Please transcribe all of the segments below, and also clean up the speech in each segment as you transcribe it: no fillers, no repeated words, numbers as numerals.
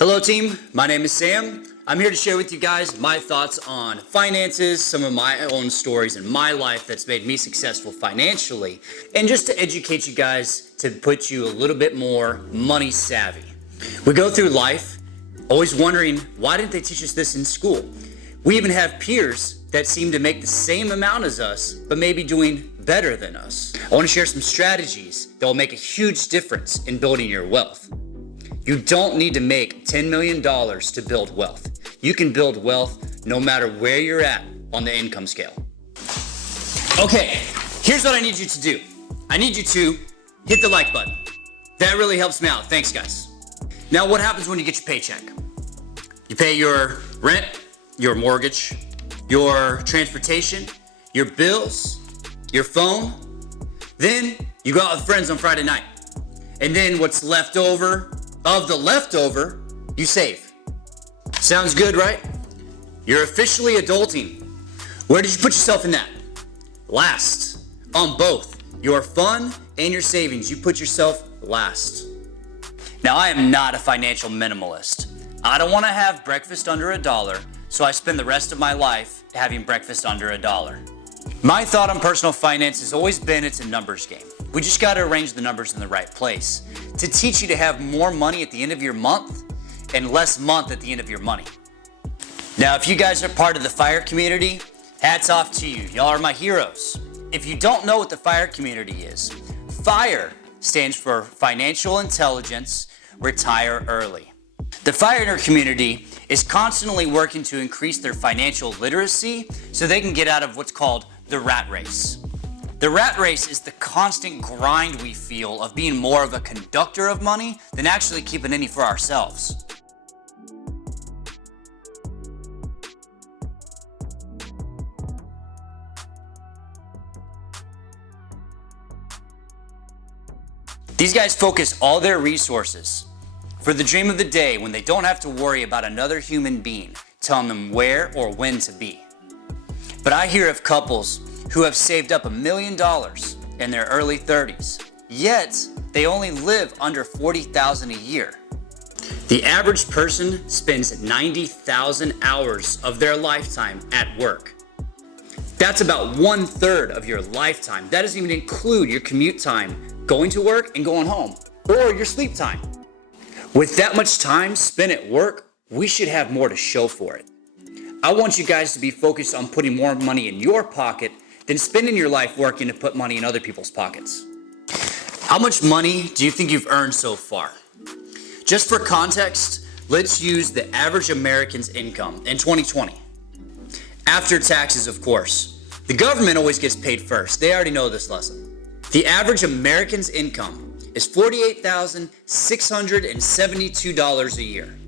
Hello team, my name is Sam. I'm here to share with you guys my thoughts on finances, some of my own stories in my life that's made me successful financially, and just to educate you guys to put you a little bit more money savvy. We go through life always wondering, why didn't they teach us this in school? We even have peers that seem to make the same amount as us, but maybe doing better than us. I want to share some strategies that will make a huge difference in building your wealth. You don't need to make $10 million to build wealth. You can build wealth no matter where you're at on the income scale. Okay, here's what I need you to do. I need you to hit the like button. That really helps me out. Thanks, guys. Now, what happens when you get your paycheck? You pay your rent, your mortgage, your transportation, your bills, your phone. Then you go out with friends on Friday night. And then what's left over of the leftover, you save. Sounds good, right? You're officially adulting. Where did you put yourself in that? Last. On both your fun and your savings, you put yourself last. Now, I am not a financial minimalist. I don't want to have breakfast under $1, so I spend the rest of my life having breakfast under $1. My thought on personal finance has always been it's a numbers game. We just got to arrange the numbers in the right place to teach you to have more money at the end of your month and less month at the end of your money. Now, if you guys are part of the FIRE community, hats off to you. Y'all are my heroes. If you don't know what the FIRE community is, FIRE stands for Financial Intelligence Retire Early. The FIRE community is constantly working to increase their financial literacy so they can get out of what's called the rat race. The rat race is the constant grind we feel of being more of a conductor of money than actually keeping any for ourselves. These guys focus all their resources for the dream of the day when they don't have to worry about another human being telling them where or when to be. But I hear of couples who have saved up $1 million in their early 30s, yet they only live under $40,000 a year. The average person spends 90,000 hours of their lifetime at work. That's about 1/3 of your lifetime. That doesn't even include your commute time, going to work and going home, or your sleep time. With that much time spent at work, we should have more to show for it. I want you guys to be focused on putting more money in your pocket than spending your life working to put money in other people's pockets. How much money do you think you've earned so far? Just for context, let's use the average American's income in 2020. After taxes, of course. The government always gets paid first. They already know this lesson. The average American's income is $48,672 a year,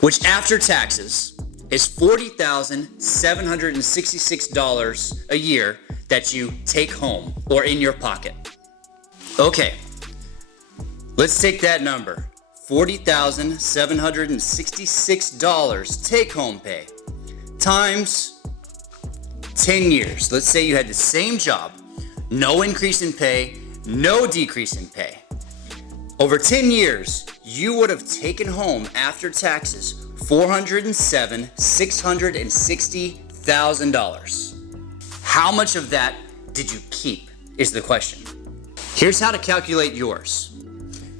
which after taxes is $40,766 a year that you take home or in your pocket. Okay, let's take that number, $40,766 take home pay times 10 years. Let's say you had the same job, no increase in pay, no decrease in pay. Over 10 years, you would have taken home after taxes $407,660,000. How much of that did you keep is the question. Here's how to calculate yours.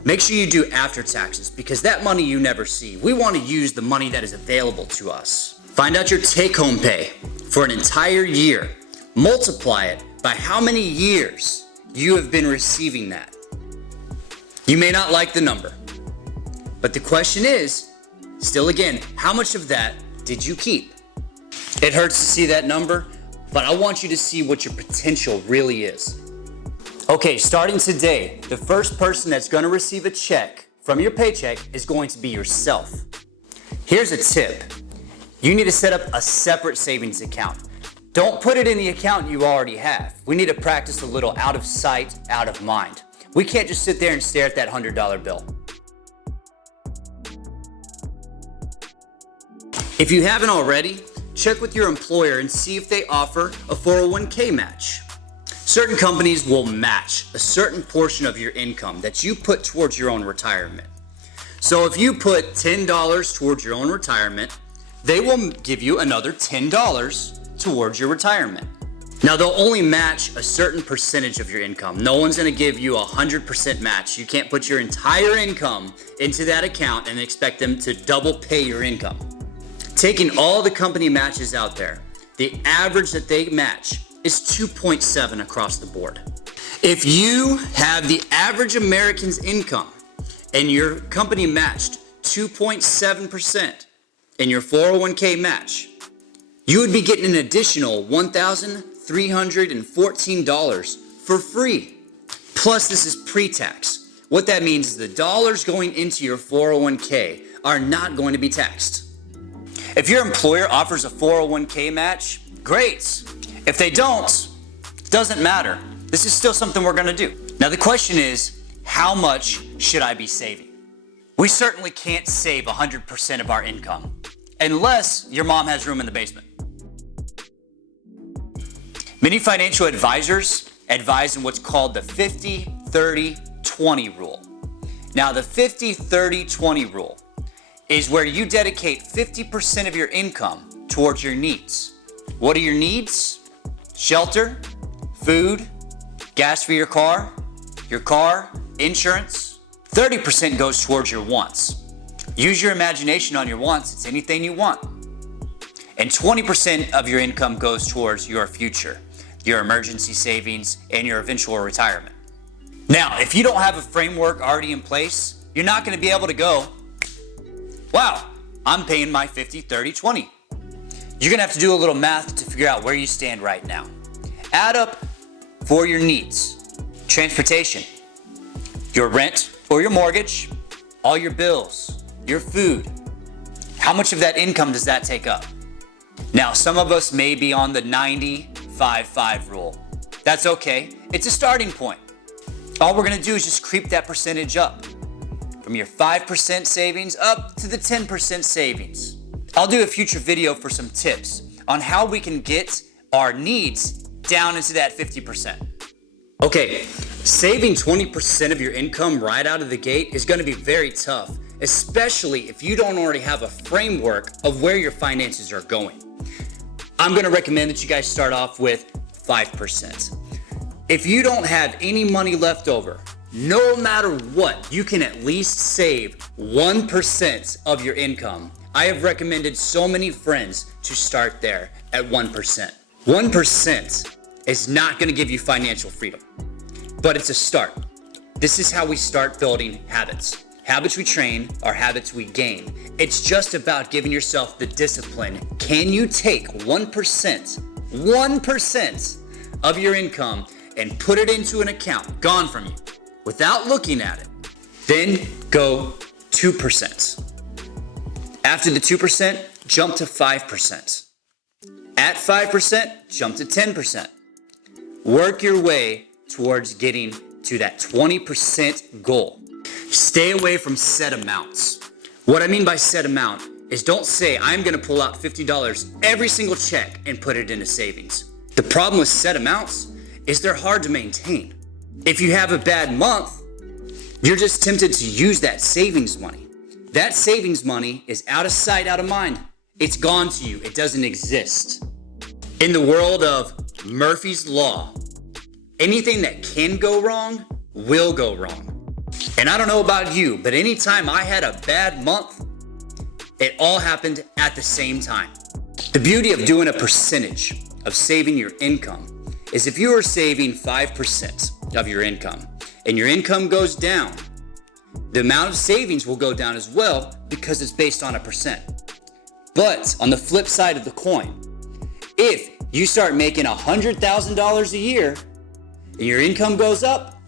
Make sure you do after taxes because that money you never see. We want to use the money that is available to us. Find out your take-home pay for an entire year. Multiply it by how many years you have been receiving that. You may not like the number, but the question is, still again, how much of that did you keep? It hurts to see that number, but I want you to see what your potential really is. Okay, starting today, the first person that's going to receive a check from your paycheck is going to be yourself. Here's a tip. You need to set up a separate savings account. Don't put it in the account you already have. We need to practice a little out of sight, out of mind. We can't just sit there and stare at that $100 bill. If you haven't already, check with your employer and see if they offer a 401k match. Certain companies will match a certain portion of your income that you put towards your own retirement. So if you put $10 towards your own retirement, they will give you another $10 towards your retirement. Now they'll only match a certain percentage of your income. No one's gonna give you 100% match. You can't put your entire income into that account and expect them to double pay your income. Taking all the company matches out there, the average that they match is 2.7 across the board. If you have the average American's income and your company matched 2.7% in your 401k match, you would be getting an additional $1,314 for free. Plus, this is pre-tax. What that means is the dollars going into your 401k are not going to be taxed. If your employer offers a 401k match, great. If they don't, doesn't matter. This is still something we're gonna do. Now the question is, how much should I be saving? We certainly can't save 100% of our income, unless your mom has room in the basement. Many financial advisors advise in what's called the 50-30-20 rule. Now the 50-30-20 rule is where you dedicate 50% of your income towards your needs. What are your needs? Shelter, food, gas for your car, insurance. 30% goes towards your wants. Use your imagination on your wants. It's anything you want. And 20% of your income goes towards your future, your emergency savings, and your eventual retirement. Now, if you don't have a framework already in place, you're not going to be able to go, wow, I'm paying my 50-30-20. You're going to have to do a little math to figure out where you stand right now. Add up for your needs: transportation, your rent or your mortgage, all your bills, your food. How much of that income does that take up? Now, some of us may be on the 90-5-5 rule. That's okay. It's a starting point. All we're going to do is just creep that percentage up from your 5% savings up to the 10% savings. I'll do a future video for some tips on how we can get our needs down into that 50%. Okay, saving 20% of your income right out of the gate is going to be very tough, especially if you don't already have a framework of where your finances are going. I'm going to recommend that you guys start off with 5%. If you don't have any money left over, no matter what, you can at least save 1% of your income. I have recommended so many friends to start there at 1%. 1% is not going to give you financial freedom, but it's a start. This is how we start building habits. Habits we train are habits we gain. It's just about giving yourself the discipline. Can you take 1% of your income and put it into an account, gone from you, without looking at it? Then go 2%. After the 2%, jump to 5%. At 5%, jump to 10%. Work your way towards getting to that 20% goal. Stay away from set amounts. What I mean by set amount is don't say, I'm going to pull out $50 every single check and put it into savings. The problem with set amounts is they're hard to maintain. If you have a bad month, you're just tempted to use that savings money. That savings money is out of sight, out of mind. It's gone to you. It doesn't exist. In the world of Murphy's Law, anything that can go wrong will go wrong. And I don't know about you, but anytime I had a bad month, it all happened at the same time. The beauty of doing a percentage of saving your income is if you are saving 5% of your income and your income goes down, the amount of savings will go down as well because it's based on a percent. But on the flip side of the coin, if you start making $100,000 a year and your income goes up,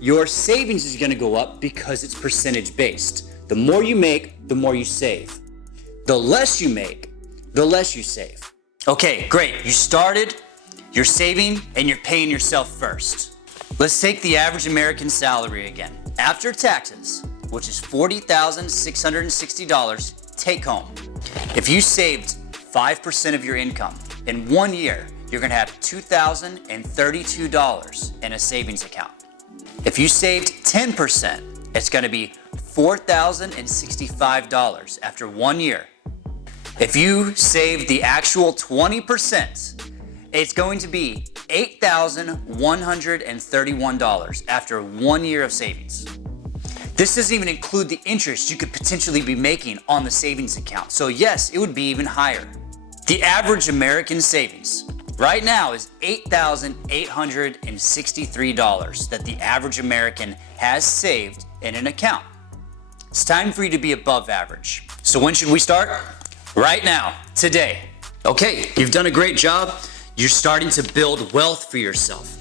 your savings is going to go up because it's percentage based. The more you make, the more you save. The less you make, the less you save. Okay, great. You started, you're saving, and you're paying yourself first. Let's take the average American salary again. After taxes, which is $40,660 take home. If you saved 5% of your income in 1 year, you're going to have $2,032 in a savings account. If you saved 10%, it's going to be $4,065 after 1 year. If you save the actual 20%, it's going to be $8,131 after 1 year of savings. This doesn't even include the interest you could potentially be making on the savings account. So yes, it would be even higher. The average American savings right now is $8,863 that the average American has saved in an account. It's time for you to be above average. So when should we start? Right now, today. Okay, you've done a great job. You're starting to build wealth for yourself.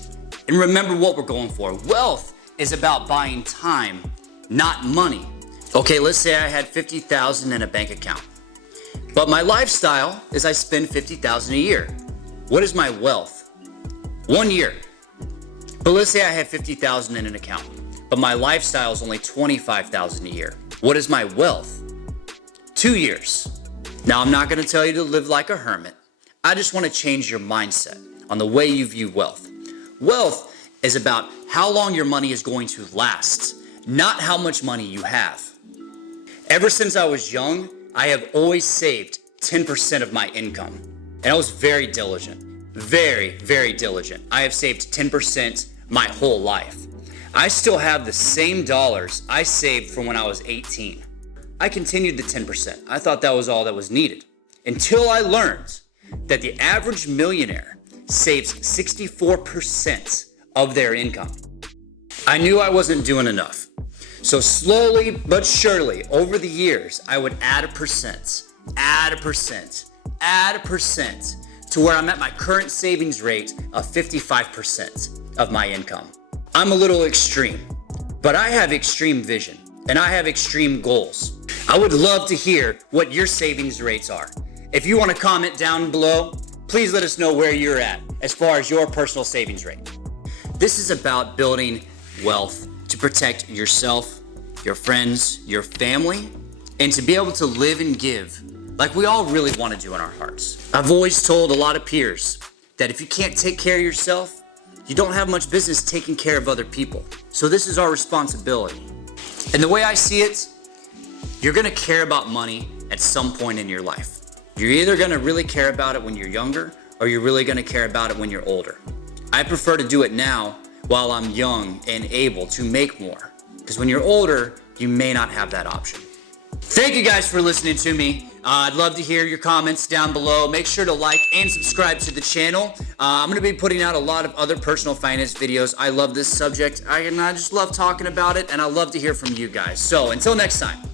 And remember what we're going for. Wealth is about buying time, not money. Okay, let's say I had $50,000 in a bank account. But my lifestyle is I spend $50,000 a year. What is my wealth? 1 year. But let's say I have $50,000 in an account, but my lifestyle is only $25,000 a year. What is my wealth? 2 years. Now, I'm not going to tell you to live like a hermit. I just want to change your mindset on the way you view wealth. Wealth is about how long your money is going to last, not how much money you have. Ever since I was young, I have always saved 10% of my income. And I was very diligent, very, very diligent. I have saved 10% my whole life. I still have the same dollars I saved from when I was 18. I continued the 10%. I thought that was all that was needed until I learned that the average millionaire saves 64% of their income. I knew I wasn't doing enough. So slowly but surely over the years, I would add a percent to where I'm at my current savings rate of 55% of my income. I'm a little extreme, but I have extreme vision and I have extreme goals. I would love to hear what your savings rates are. If you want to comment down below, please let us know where you're at as far as your personal savings rate. This is about building wealth to protect yourself, your friends, your family, and to be able to live and give like we all really want to do in our hearts. I've always told a lot of peers that if you can't take care of yourself, you don't have much business taking care of other people. So this is our responsibility. And the way I see it, you're going to care about money at some point in your life. You're either going to really care about it when you're younger, or you're really going to care about it when you're older. I prefer to do it now while I'm young and able to make more. Because when you're older, you may not have that option. Thank you guys for listening to me. I'd love to hear your comments down below. Make sure to like and subscribe to the channel. I'm going to be putting out a lot of other personal finance videos. I love this subject. I just love talking about it, and I love to hear from you guys. So until next time.